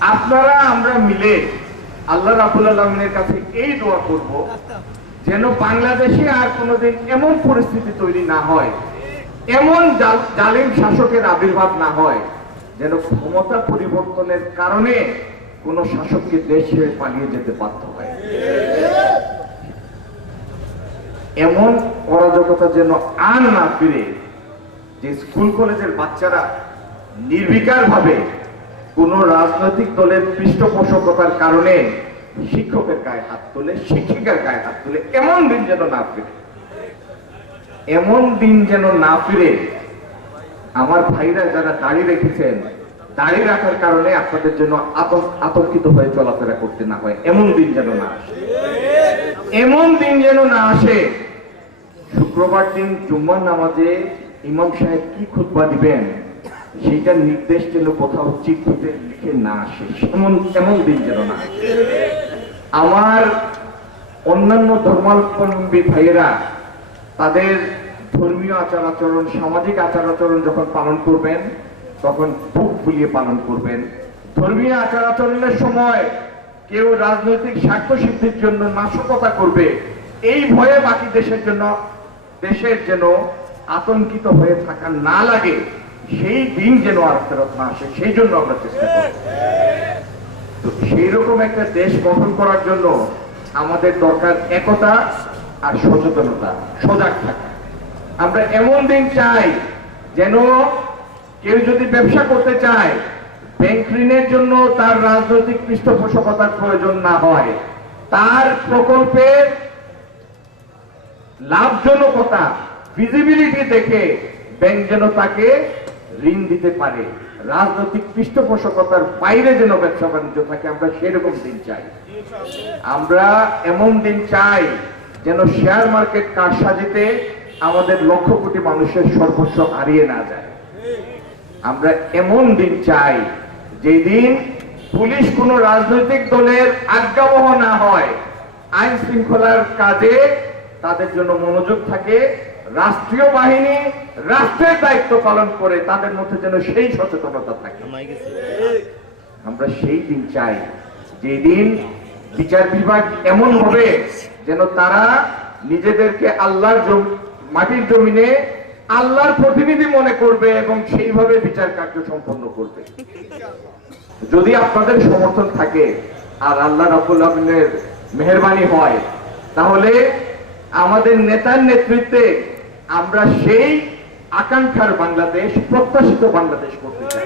আপনারা, আমরা মিলে আল্লাহ রাবুল আলমিনের কাছে এই দোয়া করব, যেন বাংলাদেশে আর কোনোদিন এমন পরিস্থিতি তৈরি না হয়, এমন জালিম শাসকের আবির্ভাব না হয়, যেন ক্ষমতা পরিবর্তনের কারণে কোন শাসককে দেশ ছেড়ে পালিয়ে যেতে বাধ্য হয়। এমন অরাজকতা যেন আর না ফিরে, যে স্কুল কলেজের বাচ্চারা নির্বিকার ভাবে কোন রাজনৈতিক দলের পৃষ্ঠপোষকতার কারণে শিক্ষকের গায়ে হাত তোলে, শিক্ষিকার গায়ে হাত তোলে, এমন দিন যেন না ফিরে। এমন দিন যেন না ফিরে। আমার ভাইরা যারা দাড়ি রেখেছেন, দাড়ি রাখার কারণে আপনাদের জন্য আতঙ্ক- আতঙ্কিত হয়ে চলাফেরা করতে না হয়। এমন দিন যেন না আসে। এমন দিন যেন না আসে। শুক্রবার দিন জুম্মার নামাজে ইমাম সাহেব কি খুতবা দিবেন? সেইটার নির্দেশ যেন কোথাও চিত্রতে লিখে না আসে। এমন এমন দিন যেন না আমার অন্যান্য ধর্মাবলম্বী ভাইয়েরা, তাদের ধর্মীয় আচার আচরণ, সামাজিক আচার আচরণ যখন পালন করবেন, তখন বুক ফুলিয়ে পালন করবেন। ধর্মীয় আচার আচরণের সময় কেউ রাজনৈতিক স্বার্থ সিদ্ধির জন্য নাশকতা করবে, এই ভয়ে বাকি দেশের জন্য, দেশের যেন আতঙ্কিত হয়ে থাকা না লাগে। সেই দিন যেন আর ফেরত না আসে, সেই জন্য আমরা চেষ্টা করব তো সেই রকম একটা দেশ গঠন করার জন্য আমাদের দরকার একতা আর সচেতনতা, সজাগ থাকা। আমরা এমন দিন চাই যেন কেউ যদি ব্যবসা করতে চায়, ব্যাংক ঋণের জন্য তার রাজনৈতিক পৃষ্ঠপোষকতার প্রয়োজন না হয়। তার প্রকল্পের লাভজনকতা ভিজিবিলিটি দেখে ব্যাংক যেন তাকে ঋণ দিতে পারে। রাজনৈতিক পৃষ্ঠপোষকতার বাইরে যেন ব্যবসা বাণিজ্য থাকে, আমরা সেরকম দিন চাই। আমরা এমন দিন চাই যেন শেয়ার মার্কেট কারসাজিতে আমাদের লক্ষ কোটি মানুষের সর্বস্ব হারিয়ে না যায়। আমরা এমন দিন চাই যেদিন পুলিশ কোনো রাজনৈতিক দলের আজ্ঞাবহ না হয়, আইন শৃঙ্খলার কাজে তাদের জন্য মনোযোগ থাকে রাষ্ট্রীয় বাহিনী রাষ্ট্রের দায়িত্ব পালন করে তাদের মধ্যে যেন সেই সচেতনতা থাকে। আমরা সেই দিন চাই যেদিন বিচার বিভাগ এমন হবে যেন তারা নিজেদেরকে আল্লাহর মাটির জমিনে আল্লাহর প্রতিনিধি মনে করবে এবং সেইভাবে বিচার কার্য সম্পন্ন করবে। যদি আপনাদের সমর্থন থাকে আর আল্লাহ রাবুল আলমিনের মেহরবানি হয় তাহলে আমাদের নেতার নেতৃত্বে আমরা সেই আকাঙ্ক্ষার বাংলাদেশ প্রত্যাশিত বাংলাদেশ করতে চাই।